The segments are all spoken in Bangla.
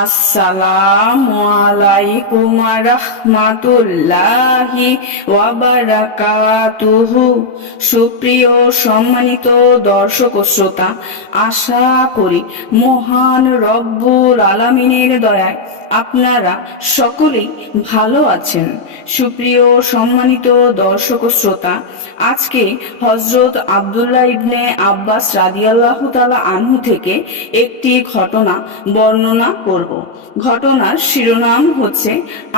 আসসালামু আলাইকুম ওয়া রাহমাতুল্লাহি ওয়া বারাকাতুহু। সুপ্রিয় সম্মানিত দর্শক ও শ্রোতা, আশা করি মহান রব্বুল আলামিনের দয়ায় আপনারা সকলেই ভালো আছেন। সুপ্রিয় সম্মানিত দর্শক ও শ্রোতা, আজকে হযরত আব্দুল্লাহ ইবনে আব্বাস রাদিয়াল্লাহু তাআলা আনহু থেকে একটি ঘটনা বর্ণনা করব। ঘটনার শিরোনাম হচ্ছে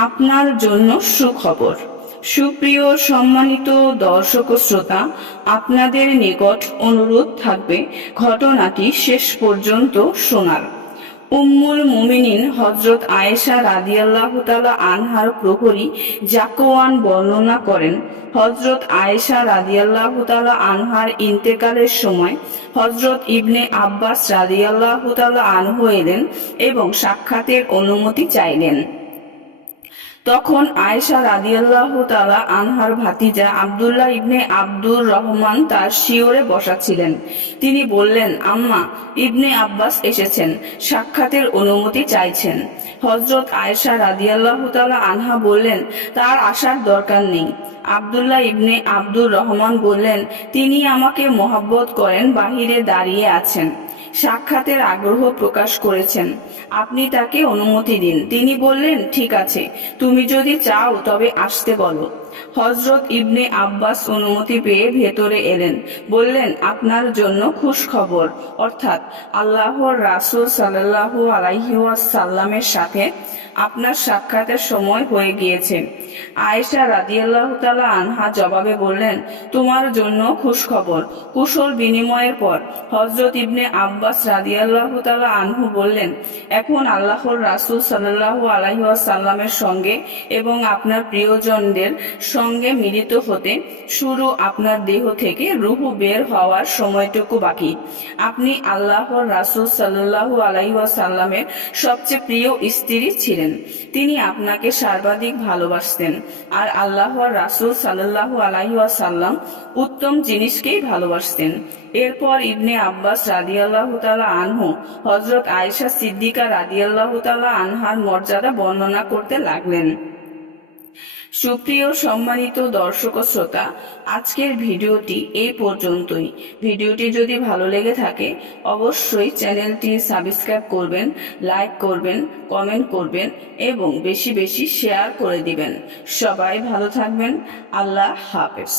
আপনার জন্য সুখবর। সুপ্রিয় সম্মানিত দর্শক ও শ্রোতা, আপনাদের নিকট অনুরোধ থাকবে ঘটনাটি শেষ পর্যন্ত শোনার। উম্মুল মুমিনিন হযরত আয়েশা রাদিয়াল্লাহু তাআলা আনহার প্রহরী জাকওয়ান বর্ণনা করেন, হযরত আয়েশা রাদিয়াল্লাহু তাআলা আনহার ইন্তেকালের সময় হযরত ইবনে আব্বাস রাদিয়াল্লাহু তাআলা আনহু এলেন এবং সাক্ষাতের অনুমতি চাইলেন। তখন আয়েশা রাদিয়াল্লাহু তাআলা আনহার ভাতিজা আব্দুল্লাহ ইবনে আব্দুর রহমান তার শিয়রে বসা ছিলেন। তিনি বললেন, আম্মা, ইবনে আব্বাস এসেছেন, সাক্ষাতের অনুমতি চাইছেন। হযরত আয়েশা রাদিয়াল্লাহু তাআলা আনহা বললেন, তার আসার দরকার নেই। আব্দুল্লাহ ইবনে আব্দুর রহমান বললেন, তিনি আমাকে মহব্বত করেন, বাহিরে দাঁড়িয়ে আছেন, সাক্ষাতের আগ্রহ প্রকাশ করেছেন, আপনি তাকে অনুমতি দিন। তিনি বললেন, ঠিক আছে, তুমি যদি চাও তবে আসতে বলো। হযরত ইবনে আব্বাস অনুমতি পেয়ে ভেতরে এলেন। বললেন, আপনার জন্য খুশখবর, অর্থাৎ আল্লাহর রাসূল সাল্লাল্লাহু আলাইহি ওয়াসাল্লামের সাথে আপনার সাক্ষাতের সময় হয়ে গিয়েছে। আয়েশা রাদিয়াল্লাহু তাআলা আনহা জবাবে বললেন, তোমার জন্য খুশখবর। কুশল বিনিময়ের পর হযরত ইবনে আব্বাস রাদিয়াল্লাহু তাআলা আনহু বললেন, এখন আল্লাহর রাসূল সাল্লাল্লাহু আলাইহি ওয়াসাল্লামের সঙ্গে এবং আপনার প্রিয়জনদের সঙ্গে মিলিত হতে শুরু আপনার দেহ থেকে রূহ বের হওয়ার সময়টুকু বাকি। আপনি আল্লাহর রাসূল সাল্লাল্লাহু আলাইহি ওয়াসাল্লামের সবচেয়ে প্রিয় স্ত্রী ছিলেন। তিনি আপনাকে সর্বাধিক ভালোবাসতেন, আর আল্লাহর রাসূল সাল্লাল্লাহু আলাইহি ওয়াসাল্লাম উত্তম জিনিসকেই ভালোবাসতেন। এরপর ইবনে আব্বাস রাদিয়াল্লাহু তাআলা আনহু হযরত আয়েশা সিদ্দিকা রাদিয়াল্লাহু তাআলা আনহার মর্যাদা বর্ণনা করতে লাগলেন। সুপ্রিয় সম্মানিত দর্শক ও শ্রোতা, আজকের ভিডিওটি এই পর্যন্তই। ভিডিওটি যদি ভালো লেগে থাকে অবশ্যই চ্যানেলটি সাবস্ক্রাইব করবেন, লাইক করবেন, কমেন্ট করবেন এবং বেশি বেশি শেয়ার করে দিবেন। সবাই ভালো থাকবেন। আল্লাহ হাফেজ।